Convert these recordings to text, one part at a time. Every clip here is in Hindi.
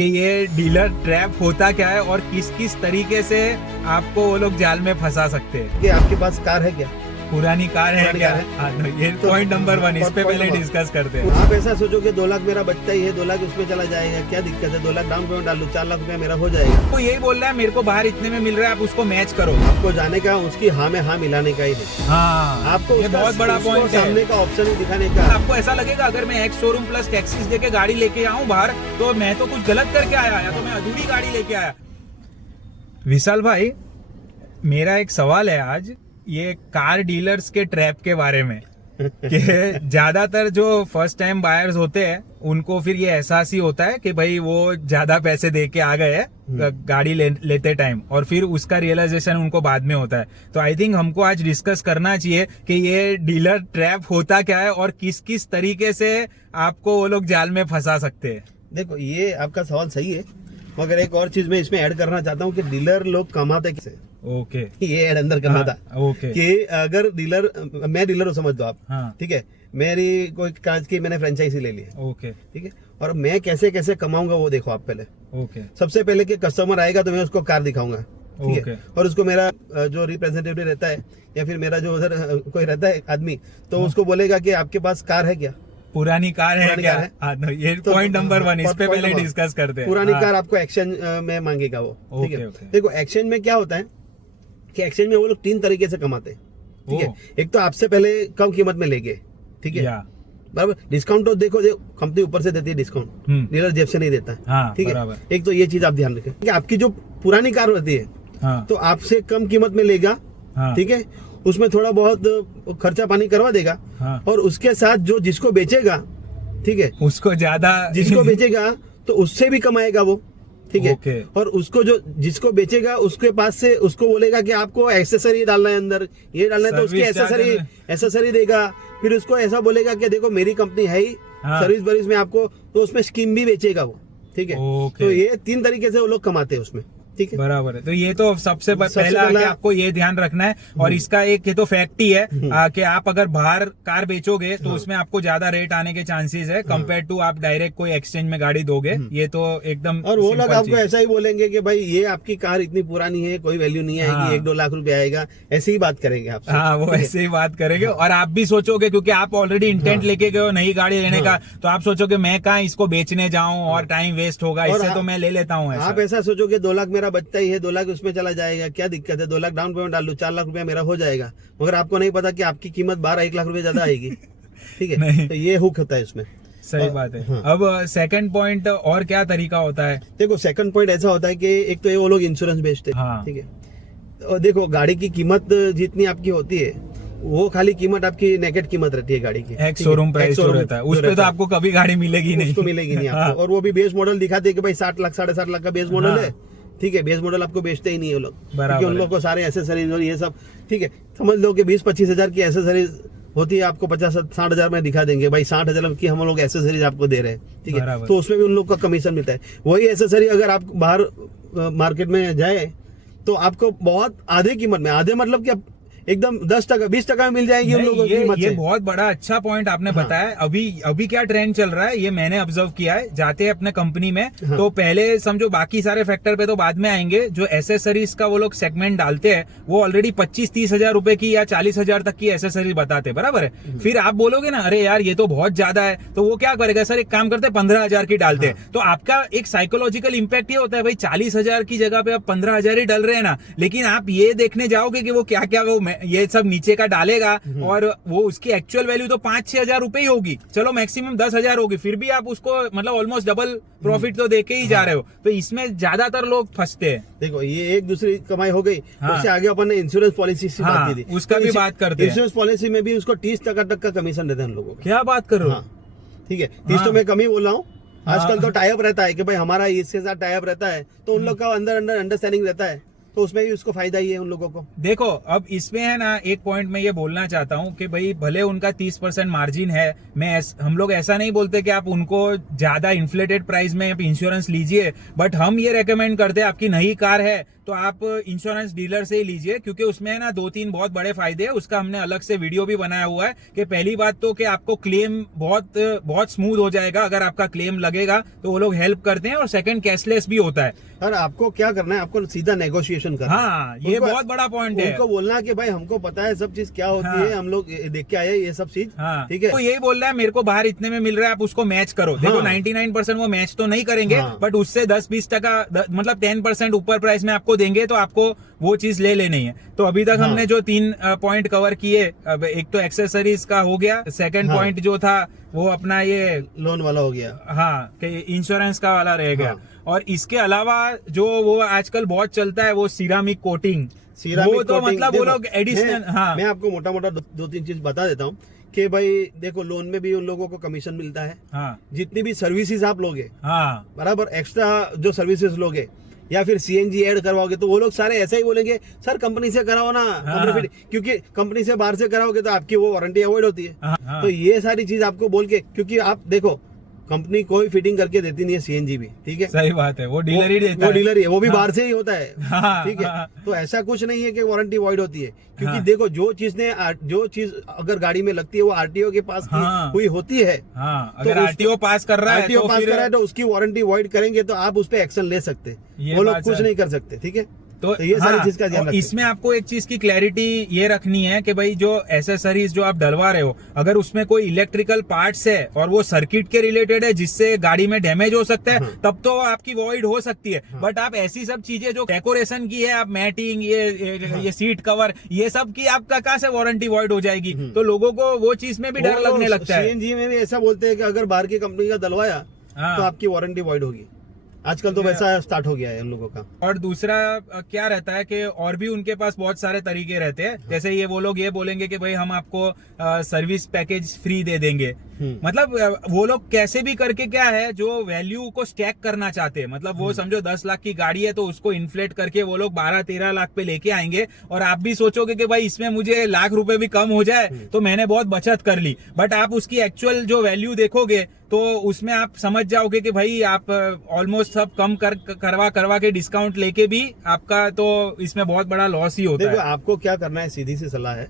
कि ये डीलर ट्रैप होता क्या है और किस किस तरीके से आपको वो लोग जाल में फंसा सकते हैं। कि आपके पास कार है क्या? पुरानी कार है पुरानी क्या? कार है? हाँ, तो ये तो पॉइंट नंबर 1, इस पे point पहले number- डिस्कस करते हैं। आप ऐसा सोचो कि 2 लाख मेरा बचता ही है, 2 लाख उसमें चला जाएगा, क्या दिक्कत है? 2 लाख डाउन पेमेंट डालू, 4 लाख रुपया मेरा हो जाएगा। वो यही बोल रहा है मेरे को बाहर इतने में मिल रहा है, आप उसको मैच करो। आपको जाने का उसकी हाँ में हाँ मिलाने का ही है। हाँ, आपको ये उसका- बहुत बड़ा उसको पॉइंट है। सामने का ऑप्शन दिखाने का। आपको ऐसा लगेगा अगर मैं एक्स शोरूम प्लस टैक्सीज देके गाड़ी लेके आऊं बाहर, तो मैं तो कुछ गलत करके आया या तो मैं अधूरी गाड़ी लेके आया। विशाल भाई, मेरा एक सवाल है आज ये कार डीलर्स के ट्रैप के बारे में कि ज्यादातर जो फर्स्ट टाइम बायर्स होते हैं उनको फिर ये एहसास ही होता है कि भाई वो ज्यादा पैसे दे के आ गए हैं गाड़ी लेते टाइम, और फिर उसका रियलाइजेशन उनको बाद में होता है। तो आई थिंक हमको आज डिस्कस करना चाहिए कि ये डीलर ट्रैप होता क्या है और किस किस तरीके से आपको वो लोग जाल में फंसा सकते हैं। देखो, ये आपका सवाल सही है, मगर एक और चीज मैं इसमें ऐड करना चाहता हूँ कि डीलर लोग कमाते कैसे। ओके, ये ऐड अंदर करना था ओके, कि अगर डीलर, मैं डीलर हूँ समझ दो आप, हाँ, ठीक है, मेरी कोई कार की मैंने फ्रेंचाइजी ले ली है, ओके, ठीक है, और मैं कैसे कैसे कमाऊंगा वो देखो आप पहले। ओके, सबसे पहले कि कस्टमर आएगा तो मैं उसको कार दिखाऊंगा, ठीक ओके, है, और उसको मेरा जो रिप्रेजेंटेटिव रहता है या फिर मेरा जो उधर कोई रहता है आदमी, तो हाँ। उसको बोलेगा कि आपके पास कार है क्या? पुरानी कार है पुरानी क्या? कार है? हाँ, तो ये तो पॉइंट नंबर 1, इस पे point पहले number- डिस्कस करते हैं। पुरानी हाँ, कार आपको एक्सचेंज में मांगेगा वो, ठीक है। ओके। देखो, एक्सचेंज में क्या होता है कि एक्सचेंज में वो लोग 3 तरीके से कमाते हैं, ठीक है। ओ। एक तो आपसे पहले कम कीमत में लेंगे, ठीक है, या, बराबर। डिस्काउंट तो देखो कंपनी ऊपर से देती है डिस्काउंट, हम्म, डीलर जेब से नहीं देता है, हाँ, ठीक है। बराबर, एक तो ये चीज आप ध्यान रखें कि आपकी जो पुरानी कार होती है हाँ, तो आपसे कम कीमत में लेगा, हाँ, ठीक है, उसमें थोड़ा बहुत खर्चा पानी करवा देगा, हाँ, और उसके साथ जो जिसको बेचेगा, ठीक है, उसको ज्यादा जिसको बेचेगा तो उससे भी कमाएगा वो, ठीक है। ओके। और उसको जो जिसको बेचेगा उसके पास से उसको बोलेगा कि आपको एक्सेसरी डालना है अंदर, ये डालना है, तो उसकी सर्विस चार्ज में। एक्सेसरी देगा। फिर उसको ऐसा बोलेगा कि देखो मेरी कंपनी है ही, हाँ। सर्विस वर्विस में आपको, तो उसमें स्कीम भी बेचेगा वो, ठीक है। ओके। तो ये 3 तरीके से वो लोग कमाते हैं उसमें, ठीक है। बराबर है। तो ये तो सबसे पहला पहला- कि आपको ये ध्यान रखना है, और इसका एक ये तो फैक्ट ही है कि आप अगर बाहर कार बेचोगे तो उसमें आपको ज्यादा रेट आने के चांसेस है कंपेयर टू आप डायरेक्ट कोई एक्सचेंज में गाड़ी दोगे। ये तो एकदम और वो लोग simple आपको चीज है। ऐसा ही बोलेंगे कि भाई ये आपकी कार इतनी पुरानी है, कोई वैल्यू नहीं आएगी, हाँ। 1-2 लाख रुपए आएगा, ऐसी ही बात करेंगे आपसे। हाँ, वो ऐसे ही बात करेंगे, और आप भी सोचोगे क्योंकि आप ऑलरेडी इंटेंट लेके गए हो नई गाड़ी लेने का, तो आप सोचोगे मैं कहाँ इसको बेचने जाऊं और टाइम वेस्ट होगा, और इससे तो मैं ले लेता हूँ आप ऐसा सोचो कि 2 लाख मेरा बचता ही है, 2 लाख उसमें चला जाएगा, क्या दिक्कत है? 2 लाख डाउन पेमेंट डालू, 4 लाख रुपया मेरा हो जाएगा, मगर आपको नहीं पता कि आपकी कीमत 12-1 लाख रुपए ज्यादा आएगी, ठीक नहीं। है। तो ये हुक होता है इसमें। सही बात है। हाँ। अब सेकंड पॉइंट और क्या तरीका होता है? देखो, सेकंड पॉइंट ऐसा होता है कि एक तो ये वो लोग इंश्योरेंस बेचते हैं, हाँ। ठीक है। और देखो, गाड़ी की कीमत जितनी आपकी होती है वो खाली कीमत आपकी नेकेट कीमत रहती है गाड़ी की, एक्स ठीक है? शोरूम प्राइस एक्स जो शोरूम रहता है जो उस पे तो रहता है। आपको कभी गाड़ी मिलेगी नहीं, उसको मिलेगी नहीं हाँ। आपको। और वो भी बेस मॉडल दिखाते हैं कि भाई 60 लाख 7.5 लाख का बेस मॉडल हाँ। है, ठीक है। बेस मॉडल आपको बेचते ही नहीं है वो लोग, बराबर क्योंकि उन है। लोग को सारे एसेसरीज और ये सब, ठीक है। समझ लो कि 20-25 हजार की एसेसरीज होती है, आपको 50-60 हजार में दिखा देंगे, भाई 60 हजार की हम लोग एसेसरीज आपको दे रहे हैं, ठीक है। बराबर। तो उसमें भी उन लोग का कमीशन मिलता है। वही एसेसरी अगर आप बाहर मार्केट में जाए तो आपको बहुत आधे कीमत में, आधे मतलब कि एकदम 10%, 20% में मिल जाएगी उन नहीं, लोगों की कीमत ये से। बहुत बड़ा अच्छा पॉइंट आपने हाँ। बताया। अभी क्या ट्रेंड चल रहा है ये मैंने ऑब्जर्व किया है, जाते हैं अपने कंपनी में हाँ। तो पहले समझो, बाकी सारे फैक्टर पे तो बाद में आएंगे, जो एसेसरीज का वो लोग सेगमेंट डालते हैं वो ऑलरेडी 25-30 हजार रुपए की या 40 हजार तक की एसेसरीज बताते हैं, बराबर है। फिर आप बोलोगे ना अरे यार ये तो बहुत ज्यादा है, तो वो क्या करेगा, सर एक काम करते हैं 15 हजार की डालते हैं। तो आपका एक साइकोलॉजिकल इंपैक्ट ये होता है भाई 40 हजार की जगह पे आप 15 हजार ही डाल रहे हैं ना, लेकिन आप ये देखने जाओगे कि वो क्या क्या वो ये सब नीचे का डालेगा और वो उसकी एक्चुअल वैल्यू तो 5-6 हजार रुपए ही होगी, चलो मैक्सिमम 10 हजार होगी, फिर भी आप उसको मतलब ऑलमोस्ट डबल प्रॉफिट तो देके ही जा रहे हो। तो इसमें ज्यादातर लोग फंसते हैं। देखो, ये एक दूसरी कमाई हो गई। हाँ। उससे आगे अपन ने इंश्योरेंस पॉलिसी से हाँ, बात की थी, उसका तो भी इसी- बात करते हैं। इंश्योरेंस पॉलिसी में भी उसको 30% तक का कमीशन रहता है हम लोगों का। क्या बात कर रहे हो? हाँ, ठीक है। 30 हाँ। तो मैं कम ही बोल रहा हूँ। हाँ। आजकल तो टाई अप रहता है कि भाई हमारा इसके साथ टाई अप रहता है, तो उन लोग का अंदर अंडरस्टैंडिंग रहता है, तो उसमें भी उसको फायदा ही है उन लोगों को। देखो, अब इसमें है ना एक पॉइंट मैं ये बोलना चाहता हूँ कि भाई भले उनका 30% मार्जिन है, हम लोग ऐसा नहीं बोलते कि आप उनको ज्यादा इन्फ्लेटेड प्राइस में इंश्योरेंस लीजिए, बट हम ये रेकमेंड करते हैं आपकी नई कार है तो आप इंश्योरेंस डीलर से ही लीजिए, क्योंकि उसमें है ना 2-3 बहुत बड़े फायदे हैं। उसका हमने अलग से वीडियो भी बनाया हुआ है कि पहली बात तो कि आपको क्लेम बहुत बहुत स्मूथ हो जाएगा, अगर आपका क्लेम लगेगा तो वो लोग हेल्प करते हैं, और सेकंड कैशलेस भी होता है। और आपको क्या करना है, आपको सीधा नेगोशिएशन करना है। हाँ, ये उनको- बहुत बड़ा पॉइंट है। उनको बोलना कि भाई हमको पता है सब चीज क्या होती हाँ। है, हम लोग देख के आए ये सब चीज। हाँ, ठीक है, तो यही बोल रहा है मेरे को बाहर इतने में मिल रहा है, आप उसको मैच करो। देखो हाँ। 99% वो मैच तो नहीं करेंगे, हाँ। बट उससे 10-20% मतलब 10% ऊपर प्राइस में आपको देंगे, तो आपको वो चीज ले लेनी है। तो अभी तक हाँ। हमने जो 3 पॉइंट कवर किए, अब एक तो एक्सेसरीज का हो गया, सेकंड हाँ। पॉइंट जो था वो अपना ये लोन वाला हो गया। हाँ कि इंश्योरेंस का वाला रह गया। हाँ। और इसके अलावा जो वो आजकल बहुत चलता है वो सिरामिक कोटिंग, सिरामिक वो तो कोटिंग, मतलब वो देखो, लोग एडिशनल। हाँ, मैं आपको मोटा मोटा दो तीन चीज बता देता हूँ कि भाई देखो, लोन में भी उन लोगों को कमीशन मिलता है। हाँ, जितनी भी सर्विसेज आप लोगे, हाँ, बराबर, एक्स्ट्रा जो सर्विसेज लोगे या फिर सीएनजी ऐड करवाओगे, तो वो लोग सारे ऐसा ही बोलेंगे, सर कंपनी से कराओ ना। हाँ। क्योंकि कंपनी से बाहर से कराओगे तो आपकी वो वारंटी अवॉइड होती है। हाँ, हाँ। तो ये सारी चीज आपको बोल के, क्योंकि आप देखो कंपनी कोई फिटिंग करके देती नहीं है सीएनजी भी, ठीक है, सही बात है, वो डीलर ही देता वो है। डीलर ही है, वो भी हाँ। बाहर से ही होता है। हाँ, ठीक है, हाँ। तो ऐसा कुछ नहीं है कि वारंटी वॉइड होती है, क्योंकि हाँ। देखो जो चीज अगर गाड़ी में लगती है वो आरटीओ के पास हाँ। हुई होती है। हाँ, तो अगर उस- आरटीओ पास कर रहा है आरटीओ तो पास फिर कर रहा है तो उसकी वारंटी वॉइड करेंगे तो आप उस पर एक्शन ले सकते, ये वो लोग बात कुछ है। नहीं कर सकते। ठीक है, तो ये सारी हाँ, चीज का ध्यान और रखें। इसमें आपको एक चीज की क्लैरिटी ये रखनी है कि भाई जो एसेसरीज जो आप डलवा रहे हो, अगर उसमें कोई इलेक्ट्रिकल पार्ट्स है और वो सर्किट के रिलेटेड है जिससे गाड़ी में डैमेज हो सकता है, हाँ। तब तो आपकी वॉइड हो सकती है। हाँ। बट आप ऐसी सब चीजें जो डेकोरेशन की है, आप मैटिंग, ये सीट कवर, ये सब की आपका कहाँ से वारंटी वॉइड हो जाएगी? तो लोगों को वो चीज में भी डर लगने लगता है। सीएनजी में भी ऐसा बोलते हैं कि अगर बाहर की कंपनी का डलवाया हाँ। तो आपकी वारंटी वॉइड होगी। आजकल तो वैसा स्टार्ट हो गया है उन लोगों का। और दूसरा क्या रहता है कि और भी उनके पास बहुत सारे तरीके रहते हैं। जैसे ये वो लोग ये बोलेंगे कि भाई हम आपको सर्विस पैकेज फ्री दे देंगे। मतलब वो लोग कैसे भी करके क्या है, जो वैल्यू को स्टैक करना चाहते हैं। मतलब वो समझो 10 लाख की गाड़ी है तो उसको इन्फ्लेट करके वो लोग 12-13 लाख पे लेके आएंगे, और आप भी सोचोगे कि भाई इसमें मुझे लाख रुपए भी कम हो जाए तो मैंने बहुत बचत कर ली। बट आप उसकी एक्चुअल जो वैल्यू देखोगे तो उसमें आप समझ जाओगे कि भाई आप ऑलमोस्ट सब कम करवा के डिस्काउंट लेके भी आपका तो इसमें बहुत बड़ा लॉस ही होता देखो है। आपको क्या करना है, सीधी सी सलाह है,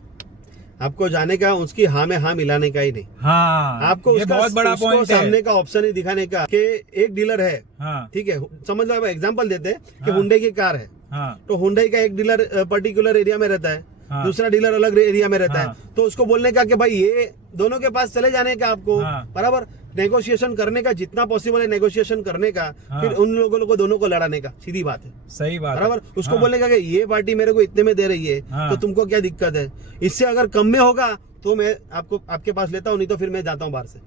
आपको जाने का उसकी हाँ में हाँ मिलाने का ही नहीं। हाँ, आपको ये बहुत बड़ा उसको पॉइंट है। सामने का ऑप्शन ही दिखाने का कि एक डीलर है, हाँ, ठीक है, समझ लो एग्जांपल देते हैं कि हाँ। हुंडई की कार है, हाँ, तो हुंडई का एक डीलर पर्टिकुलर एरिया में रहता है, हाँ। दूसरा डीलर अलग एरिया में रहता हाँ। है, तो उसको बोलने का कि भाई ये दोनों के पास चले जाने का आपको, हाँ। बराबर, नेगोशिएशन करने का जितना पॉसिबल है, नेगोशिएशन करने का, हाँ। फिर उन लोगों को दोनों को लड़ाने का, सीधी बात है, सही बात है। बराबर। उसको हाँ, बोलने का कि ये पार्टी मेरे को इतने में दे रही है, हाँ। तो तुमको क्या दिक्कत है, इससे अगर कम में होगा तो मैं आपके पास लेता हूँ, नहीं तो फिर मैं जाता हूँ बाहर से।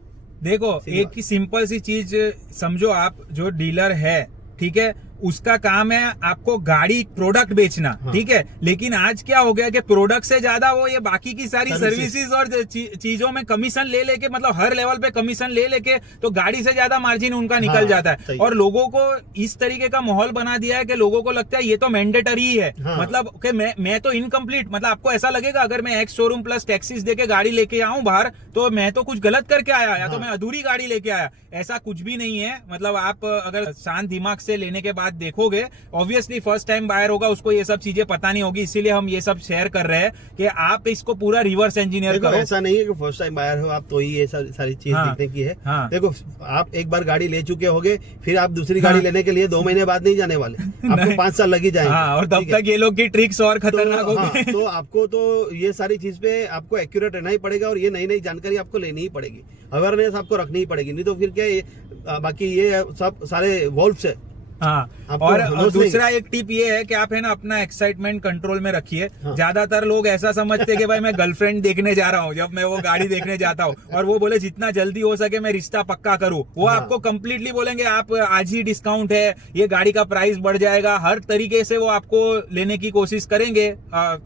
देखो सीधी एक बात। ही सिंपल सी चीज समझो, आप जो डीलर है, ठीक है, उसका काम है आपको गाड़ी प्रोडक्ट बेचना, हाँ। ठीक है। लेकिन आज क्या हो गया कि प्रोडक्ट से ज्यादा वो ये बाकी की सारी Services। सर्विसेज और चीजों में कमीशन ले लेके, मतलब हर लेवल पे कमीशन ले लेके, तो गाड़ी से ज्यादा मार्जिन उनका निकल हाँ, जाता है। सही। और लोगों को इस तरीके का माहौल बना दिया है कि लोगों को लगता है ये तो मैंडेटरी है। हाँ। मतलब कि मैं तो इनकम्प्लीट, मतलब आपको ऐसा लगेगा अगर मैं एक्स शोरूम प्लस टैक्सीज देके गाड़ी लेके आऊं बाहर तो मैं तो कुछ गलत करके आया, या तो हाँ। मैं अधूरी गाड़ी लेके आया। ऐसा कुछ भी नहीं है। मतलब आप अगर शांत दिमाग से लेने के बाद देखोगे, ऑब्वियसली फर्स्ट टाइम बायर होगा, उसको ये सब चीजें पता नहीं होगी, इसीलिए हम ये सब शेयर कर रहे हैं कि आप इसको पूरा रिवर्स इंजीनियर देखो करो। ऐसा नहीं है कि फर्स्ट टाइम बायर हो आप तो ही ये सारी चीज हाँ। देखने की है। हाँ। देखो आप एक बार गाड़ी ले चुके होगे, फिर आप दूसरी हाँ। गाड़ी लेने के लिए 2 महीने बाद नहीं जाने वाले, आपको नहीं। 5 साल लग ही जाएंगे। हाँ, और तब ठीक है? तक ये लोग की ट्रिक्स और खतरनाक हो हाँ, गए। तो आपको तो ये सारी चीज पे आपको एक्यूरेट रहना ही पड़ेगा, और ये नई नई जानकारी आपको लेनी ही पड़ेगी, अवेयरनेस आपको रखनी ही पड़ेगी, नहीं तो फिर क्या बाकी ये सब सारे वॉल्व्स है। हाँ, आपको और होश दूसरा एक टिप ये है कि आप है ना अपना एक्साइटमेंट कंट्रोल में रखिए। हाँ। ज्यादातर लोग ऐसा समझते हैं कि भाई मैं गर्लफ्रेंड देखने जा रहा हूँ जब मैं वो गाड़ी देखने जाता हूँ, और वो बोले जितना जल्दी हो सके मैं रिश्ता पक्का करूँ। वो हाँ। आपको कंप्लीटली बोलेंगे आप आज ही डिस्काउंट है, ये गाड़ी का प्राइस बढ़ जाएगा, हर तरीके से वो आपको लेने की कोशिश करेंगे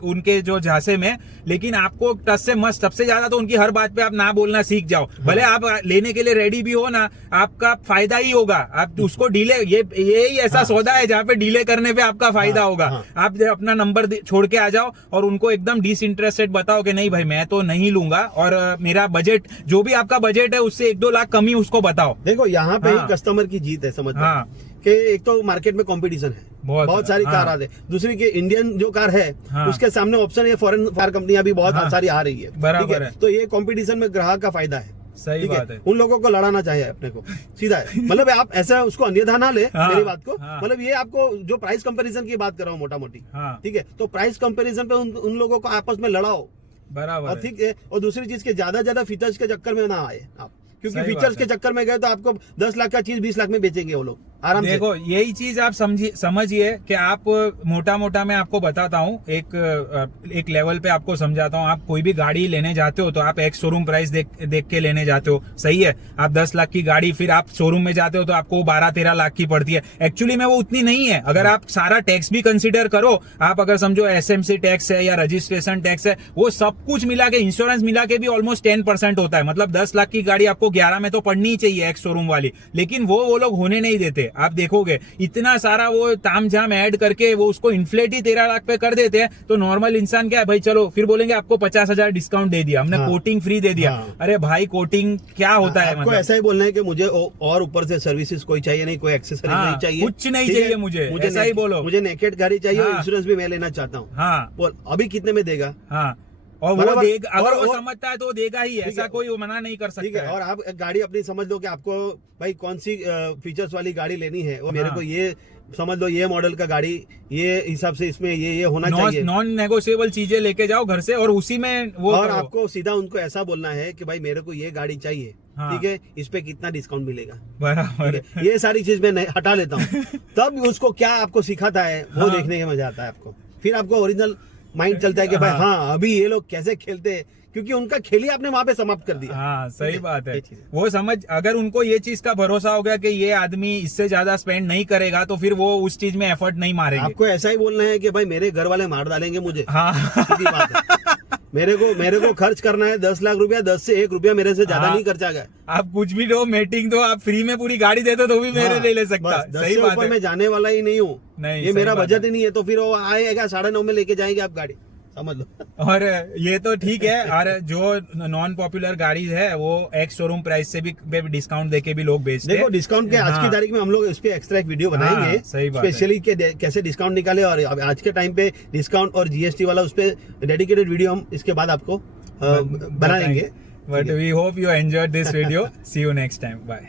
उनके जो झांसे में। लेकिन आपको टच से मस्त, सबसे ज्यादा तो उनकी हर बात पे आप ना बोलना सीख जाओ। भले आप लेने के लिए रेडी भी हो ना, आपका फायदा ही होगा। आप उसको डीले, ये ही ऐसा सौदा है जहाँ पे डीले करने पे आपका फायदा हाँ, होगा। हाँ। आप अपना नंबर छोड़ के आ जाओ और उनको एकदम डिसइंटरेस्टेड बताओ कि नहीं भाई मैं तो नहीं लूंगा, और मेरा बजट, जो भी आपका बजट है उससे 1-2 लाख कम ही उसको बताओ। देखो यहाँ पे हाँ। ही कस्टमर की जीत है, समझ हाँ। कि कि एक तो मार्केट में कंपटीशन है, बहुत सारी कार आते हैं। दूसरी की इंडियन जो कार है उसके सामने ऑप्शन है फॉरेन कार कंपनियां भी बहुत सारी आ रही है, बराबर है। तो ये कंपटीशन में ग्राहक का फायदा है। सही बात है। उन लोगों को लड़ाना चाहिए अपने को, सीधा है। मतलब आप ऐसा उसको अन्यथा ना ले मेरी बात को। मतलब ये आपको जो प्राइस कंपैरिजन की बात कर रहा हूँ मोटा मोटी, ठीक है, तो प्राइस कंपैरिजन पे उन लोगों को आपस में लड़ाओ, बराबर और ठीक है। और दूसरी चीज के ज्यादा फीचर्स के चक्कर में ना आए आप, क्योंकि फीचर्स के चक्कर में गए तो आपको 10 लाख का चीज 20 लाख में बेचेंगे वो लोग आराम से। देखो यही चीज आप समझिए कि आप मोटा मैं आपको बताता हूँ, एक लेवल पे आपको समझाता हूँ। आप कोई भी गाड़ी लेने जाते हो तो आप एक शोरूम प्राइस देख के लेने जाते हो, सही है। आप 10 लाख की गाड़ी फिर आप शोरूम में जाते हो तो आपको 12-13 लाख की पड़ती है। एक्चुअली में वो उतनी नहीं है। अगर आप सारा टैक्स भी कंसिडर करो, आप अगर समझो SMC टैक्स है या रजिस्ट्रेशन टैक्स है, वो सब कुछ मिला के, इंश्योरेंस मिला के भी ऑलमोस्ट 10% होता है। मतलब 10 लाख की गाड़ी आपको 11 में तो पड़नी ही चाहिए एक्स शोरूम वाली, लेकिन वो लोग होने नहीं देते। आप देखोगे इतना सारा वो तामझाम ऐड करके वो उसको इन्फ्लेट ही 13 लाख पे कर देते हैं। तो नॉर्मल इंसान क्या है भाई, चलो फिर बोलेंगे आपको 50,000 डिस्काउंट दे दिया हमने, कोटिंग फ्री दे दिया। अरे भाई कोटिंग क्या होता है? आपको ऐसा ही बोलना है कि मुझे और ऊपर से सर्विसेज कोई चाहिए नहीं, कोई एक्सेसरीज नहीं चाहिए, कुछ नहीं चाहिए मुझे ऐसा ही बोलो। मुझे नेकेड गाड़ी चाहिए और इंश्योरेंस भी मैं लेना चाहता हूँ। हाँ, बोल अभी कितने में देगा? हाँ, और वो देगा, अगर वो समझता है तो देगा ही, ऐसा कोई मना नहीं कर सकता है। और आप गाड़ी अपनी समझ लो कि आपको भाई कौन सी फीचर्स वाली गाड़ी लेनी है, और मेरे को ये समझ लो ये मॉडल का गाड़ी ये हिसाब से इसमें ये होना चाहिए। नॉन नेगोशिएबल चीजें लेके जाओ घर से और उसी में वो और आपको सीधा उनको ऐसा बोलना है कि भाई मेरे को ये गाड़ी चाहिए, ठीक है, इस पे कितना डिस्काउंट मिलेगा, बराबर। ये सारी चीज मैं हटा लेता हूँ। तब उसको क्या आपको सिखाता है वो देखने का मजा आता है आपको। फिर आपको ओरिजिनल माइंड चलता है कि भाई हाँ अभी ये लोग कैसे खेलते हैं, क्योंकि उनका खेल ही आपने वहां पे समाप्त कर दिया। हाँ सही बात है। वो समझ, अगर उनको ये चीज का भरोसा हो गया कि ये आदमी इससे ज्यादा स्पेंड नहीं करेगा तो फिर वो उस चीज में एफर्ट नहीं मारेंगे। आपको ऐसा ही बोलना है कि भाई मेरे घर वाले मार डालेंगे मुझे। हाँ सीधी बात है। मेरे को खर्च करना है 10 लाख रुपया, 10 से 1 रुपया मेरे से ज्यादा नहीं खर्चा गया। आप कुछ भी दो, मेटिंग दो, आप फ्री में पूरी गाड़ी दे दो तो भी मेरे नहीं ले सकता। सही बात है। मैं जाने वाला ही नहीं हूँ, ये मेरा बजट ही नहीं है। तो फिर वो आएगा 9.5 में लेके जाएंगे आप गाड़ी, समझ लो। और ये तो ठीक है। और जो नॉन पॉपुलर गाड़ी है वो एक्स शोरूम प्राइस से भी डिस्काउंट देके भी लोग बेचते हैं। देखो डिस्काउंट के आज की तारीख में हम लोग इस पे एक्स्ट्रा एक वीडियो बनाएंगे, स्पेशली के कैसे डिस्काउंट निकाले, और आज के टाइम पे डिस्काउंट और GST वाला उस पे डेडिकेटेड वीडियो हम इसके बाद आपको बनाएंगे। But we hope you enjoyed this video. See you next time, bye.